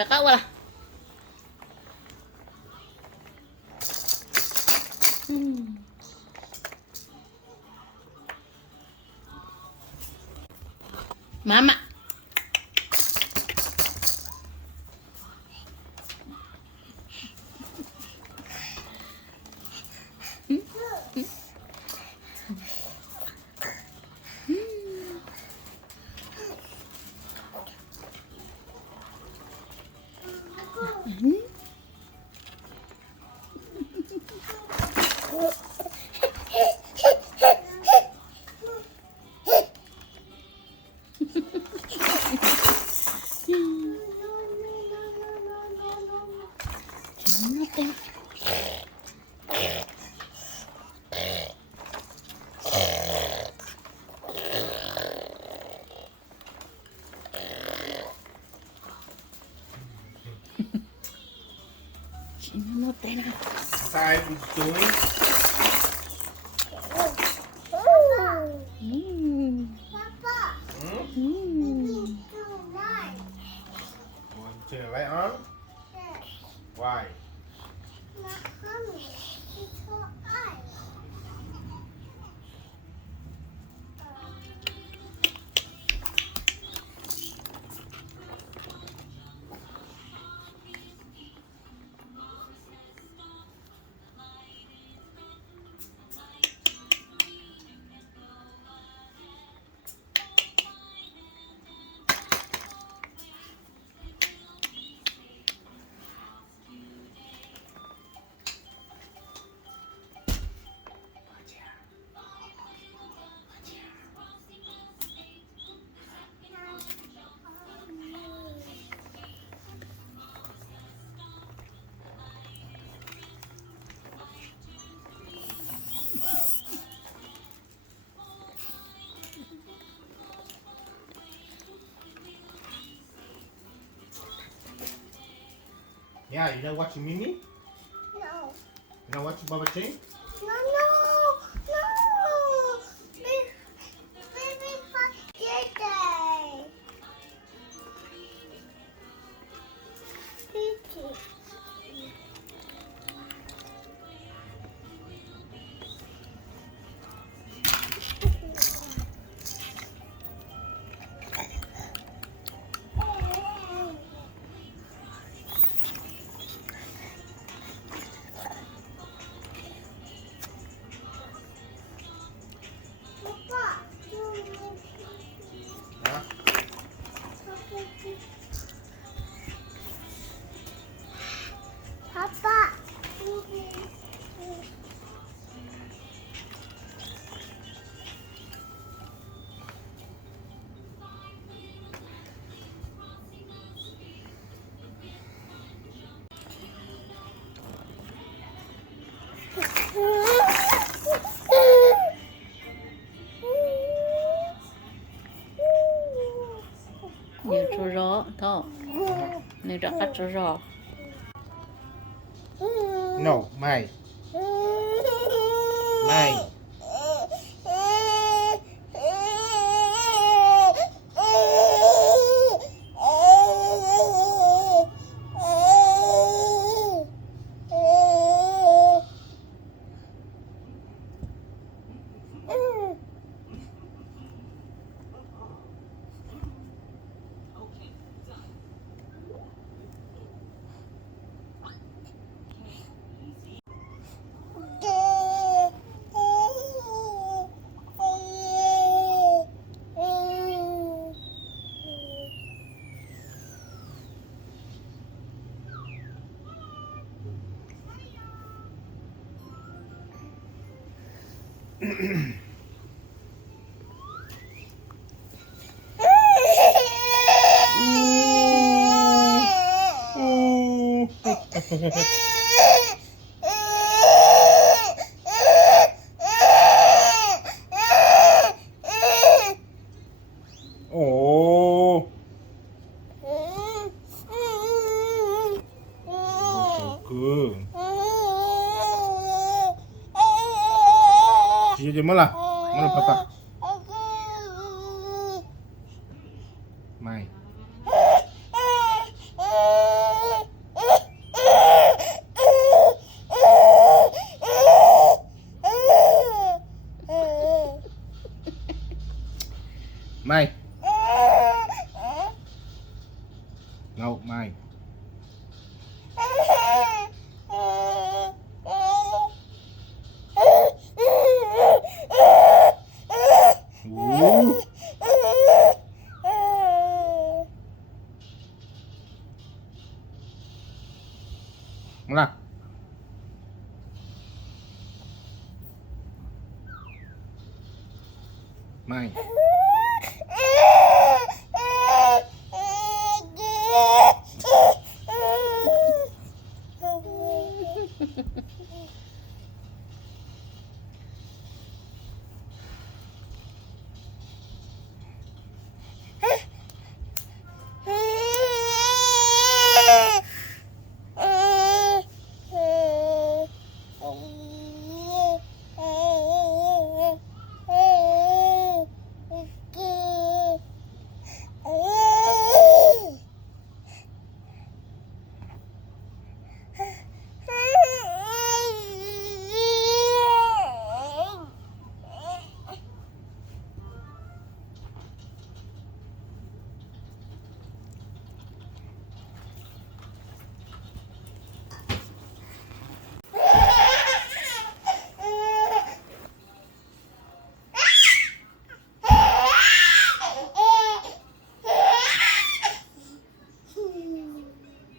Kakak wala. Mama. Nothing. Nothing. Side with doing. Papa, Hmm? tonight. Want to turn the light on? Yes. Why? Not hungry. It's her eyes. Yeah, you not watching Mimi? No. You not watching Baba Chain? No, no, no. Baby, birthday. Baby. Papa, Huh? Papa. Nhiều chỗ rõ thôi. Nếu đã cắt chỗ rõ. No, Mai. Mai. Oh. Good. Jadi mana? Mana papa? Mai. Mai. No, Mai. Ooh. Mana? Mai.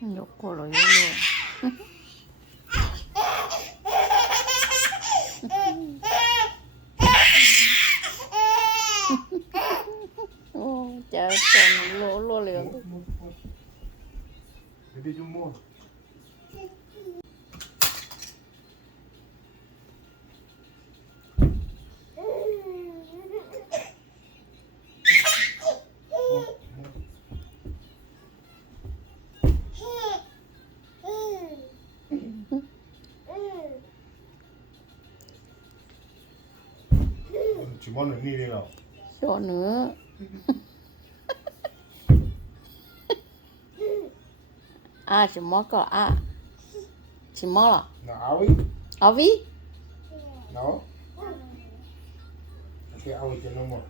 Nhục cô rồi luôn. Ô, trời con lỗ lỗ liền. Baby Jumbo. Chỉ món này đi đi nào. Cho nữa. À, chỉ món có à. Chỉ món là. Nào áo ấy. Ở ví. No. Okay, áo ấy cho nó một.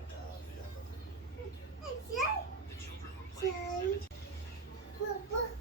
Papa.